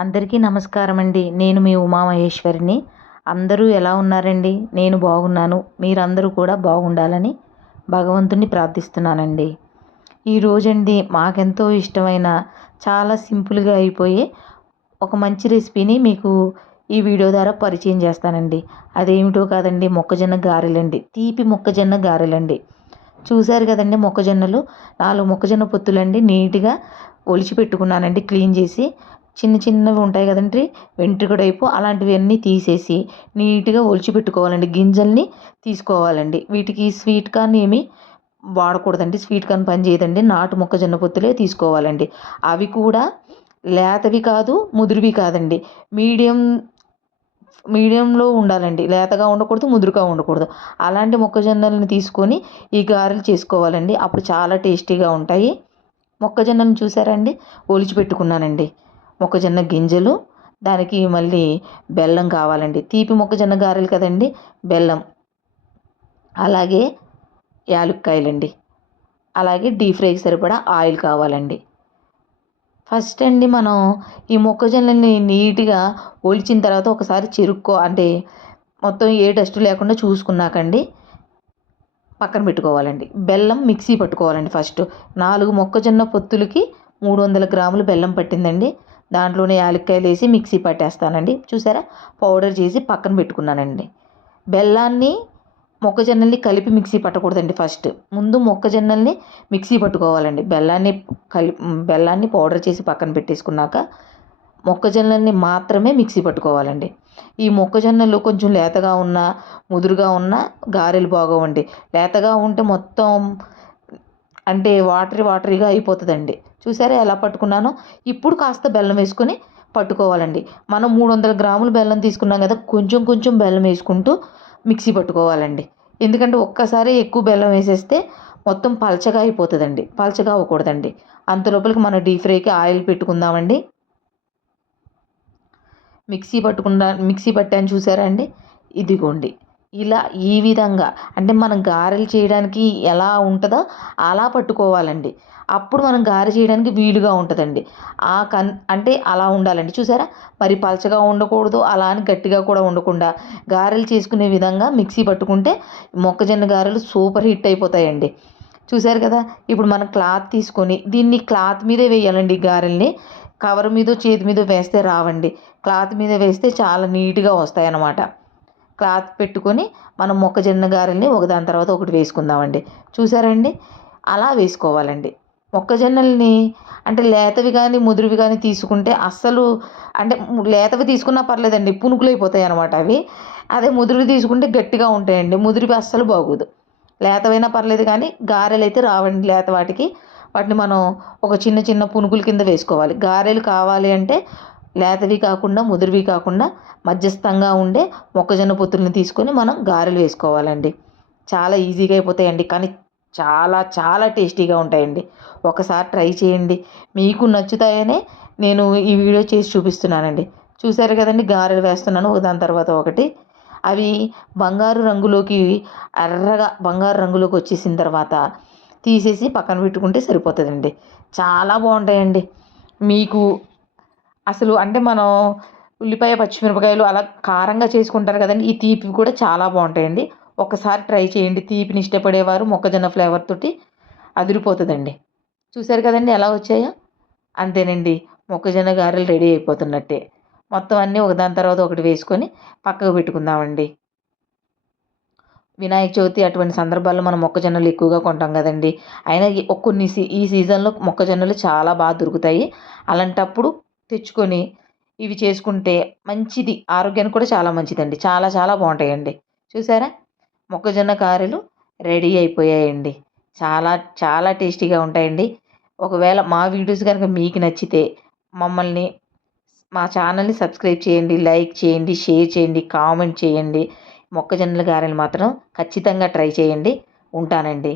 అందరికీ నమస్కారం అండి. నేను మీ ఉమామహేశ్వరిని. అందరూ ఎలా ఉన్నారండి? నేను బాగున్నాను. మీరందరూ కూడా బాగుండాలని భగవంతుని ప్రార్థిస్తున్నానండి. ఈరోజండి మాకెంతో ఇష్టమైన చాలా సింపుల్గా అయిపోయే ఒక మంచి రెసిపీని మీకు ఈ వీడియో ద్వారా పరిచయం చేస్తానండి. అదేమిటో కాదండి, మొక్కజొన్న గారెలండి. తీపి మొక్కజొన్న గారెలండి. చూశారు కదండి, మొక్కజొన్నలు 4 మొక్కజొన్న పొత్తులండి నీట్గా ఒలిచి పెట్టుకున్నానండి, క్లీన్ చేసి. చిన్న చిన్నవి ఉంటాయి కదండి వెంట్రుకడైపు, అలాంటివన్నీ తీసేసి నీట్గా ఒలిచి పెట్టుకోవాలండి. గింజల్ని తీసుకోవాలండి. వీటికి స్వీట్ కార్న్ ఏమి వాడకూడదండి, స్వీట్ కార్న్ పని చేయదండి. నాటు మొక్కజొన్న పొత్తులే తీసుకోవాలండి. అవి కూడా లేతవి కాదు, ముదురువి కాదండి, మీడియంలో ఉండాలండి. లేతగా ఉండకూడదు, ముదురుగా ఉండకూడదు. అలాంటి మొక్కజొన్నలను తీసుకొని ఈ గారెలు చేసుకోవాలండి. అప్పుడు చాలా టేస్టీగా ఉంటాయి. మొక్కజొన్నను చూసారండి, ఒలిచి పెట్టుకున్నానండి. మొక్కజొన్న గింజలు, దానికి మళ్ళీ బెల్లం కావాలండి. తీపి మొక్కజొన్న గారెలు కదండి, బెల్లం, అలాగే యాలుక్కాయలండి, అలాగే డీప్ ఫ్రైకి సరిపడా ఆయిల్ కావాలండి. ఫస్ట్ అండి మనం ఈ మొక్కజొన్నని నీట్గా ఒలిచిన తర్వాత ఒకసారి అంటే మొత్తం ఏ డస్ట్ లేకుండా చూసుకున్నాకండి పక్కన పెట్టుకోవాలండి. బెల్లం మిక్సీ పట్టుకోవాలండి. ఫస్ట్ 4 మొక్కజొన్న పొత్తులకి 300 గ్రాములు బెల్లం పట్టిందండి. దాంట్లోనే యాలక్కాయలు వేసి మిక్సీ పట్టేస్తానండి. చూసారా, పౌడర్ చేసి పక్కన పెట్టుకున్నానండి. బెల్లాన్ని మొక్కజొన్నల్ని కలిపి మిక్సీ పట్టకూడదండి. ఫస్ట్ ముందు మొక్కజొన్నల్ని మిక్సీ పట్టుకోవాలండి. బెల్లాన్ని పౌడర్ చేసి పక్కన పెట్టేసుకున్నాక మొక్కజొన్నల్ని మాత్రమే మిక్సీ పట్టుకోవాలండి. ఈ మొక్కజొన్నలు కొంచెం లేతగా ఉన్నా, ముదురుగా ఉన్నా గారెలు బాగోవండి. లేతగా ఉంటే మొత్తం అంటే వాటరీగా అయిపోతుందండి. చూసారా ఎలా పట్టుకున్నానో? ఇప్పుడు కాస్త బెల్లం వేసుకొని పట్టుకోవాలండి. మనం 300 గ్రాములు బెల్లం తీసుకున్నాం కదా, కొంచెం కొంచెం బెల్లం వేసుకుంటూ మిక్సీ పట్టుకోవాలండి. ఎందుకంటే ఒక్కసారి ఎక్కువ బెల్లం వేసేస్తే మొత్తం పలచగా అయిపోతుందండి. పలచగా అవ్వకూడదండి. అంతలోపలికి మనం డీప్ ఫ్రైకి ఆయిల్ పెట్టుకుందామండి. మిక్సీ పట్టాను చూసారా అండి, ఇదిగోండి. ఇలా ఈ విధంగా అంటే మనం గారెలు చేయడానికి ఎలా ఉంటుందో అలా పట్టుకోవాలండి. అప్పుడు మనం గారె చేయడానికి వీలుగా ఉంటుందండి. అంటే అలా ఉండాలండి. చూసారా, మరి పలచగా ఉండకూడదు, అలా అని గట్టిగా కూడా ఉండకుండా గారెలు చేసుకునే విధంగా మిక్సీ పట్టుకుంటే మొక్కజొన్న గారెలు సూపర్ హిట్ అయిపోతాయండి. చూసారు కదా. ఇప్పుడు మనం క్లాత్ తీసుకొని దీన్ని క్లాత్ మీదే వేయాలండి. గారెల్ని కవర్ మీద చేతి మీద వేస్తే రావండి. క్లాత్ మీద వేస్తే చాలా నీట్గా వస్తాయి అన్నమాట. క్లాత్ పెట్టుకొని మనం మొక్కజొన్న గారెల్ని ఒకదాని తర్వాత ఒకటి వేసుకుందామండి. చూసారండి, అలా వేసుకోవాలండి. మొక్కజొన్నల్ని అంటే లేతవి కానీ ముదురువి కానీ తీసుకుంటే అస్సలు అంటే లేతవి తీసుకున్నా పర్లేదండి, పునుకులు అయిపోతాయి అన్నమాట అవి. అదే ముదురువి తీసుకుంటే గట్టిగా ఉంటాయండి. ముదురువి అస్సలు బాగోదు. లేతవైనా పర్లేదు కానీ గారెలు అయితే రావండి లేత వాటికి. వాటిని మనం ఒక చిన్న చిన్న పునుకుల కింద వేసుకోవాలి. గారెలు కావాలి అంటే లేతవి కాకుండా, ముదురువి కాకుండా మధ్యస్థంగా ఉండే మొక్కజొన్న పొత్తుల్ని తీసుకొని మనం గారెలు వేసుకోవాలండి. చాలా ఈజీగా అయిపోతాయండి, కానీ చాలా చాలా టేస్టీగా ఉంటాయండి. ఒకసారి ట్రై చేయండి, మీకు నచ్చుతాయనే నేను ఈ వీడియో చేసి చూపిస్తున్నానండి. చూసారు కదండి, గారెలు వేస్తున్నాను ఒకదాని తర్వాత ఒకటి. అవి బంగారు రంగులోకి వచ్చేసిన తర్వాత తీసేసి పక్కన పెట్టుకుంటే సరిపోతుందండి. చాలా బాగుంటాయండి. మీకు అసలు అంటే మనం ఉల్లిపాయ, పచ్చిమిరపకాయలు అలా కారంగా చేసుకుంటారు కదండి, ఈ తీపివి కూడా చాలా బాగుంటాయండి. ఒకసారి ట్రై చేయండి. తీపిని ఇష్టపడేవారు మొక్కజొన్న ఫ్లేవర్ తోటి అదిరిపోతుందండి. చూసారు కదండి ఎలా వచ్చాయో? అంతేనండి, మొక్కజొన్న గారెలు రెడీ అయిపోతున్నట్టే. మొత్తం అన్నీ ఒకదాని తర్వాత ఒకటి వేసుకొని పక్కకు పెట్టుకుందామండి. వినాయక చవితి అటువంటి సందర్భాల్లో మనం మొక్కజొన్నలు ఎక్కువగా కొంటాం కదండి. అయినా ఈ సీజన్లో మొక్కజొన్నలు చాలా బాగా దొరుకుతాయి. అలాంటప్పుడు తెచ్చుకొని ఇవి చేసుకుంటే మంచిది, ఆరోగ్యానికి కూడా చాలా మంచిదండి. చాలా చాలా బాగుంటాయండి. చూసారా, మొక్కజొన్న గారెలు రెడీ అయిపోయాయండి. చాలా చాలా టేస్టీగా ఉంటాయండి. ఒకవేళ మా వీడియోస్ కనుక మీకు నచ్చితే మా ఛానల్ని సబ్స్క్రైబ్ చేయండి, లైక్ చేయండి, షేర్ చేయండి, కామెంట్ చేయండి. మొక్కజొన్నల గారెలు మాత్రం ఖచ్చితంగా ట్రై చేయండి. ఉంటానండి.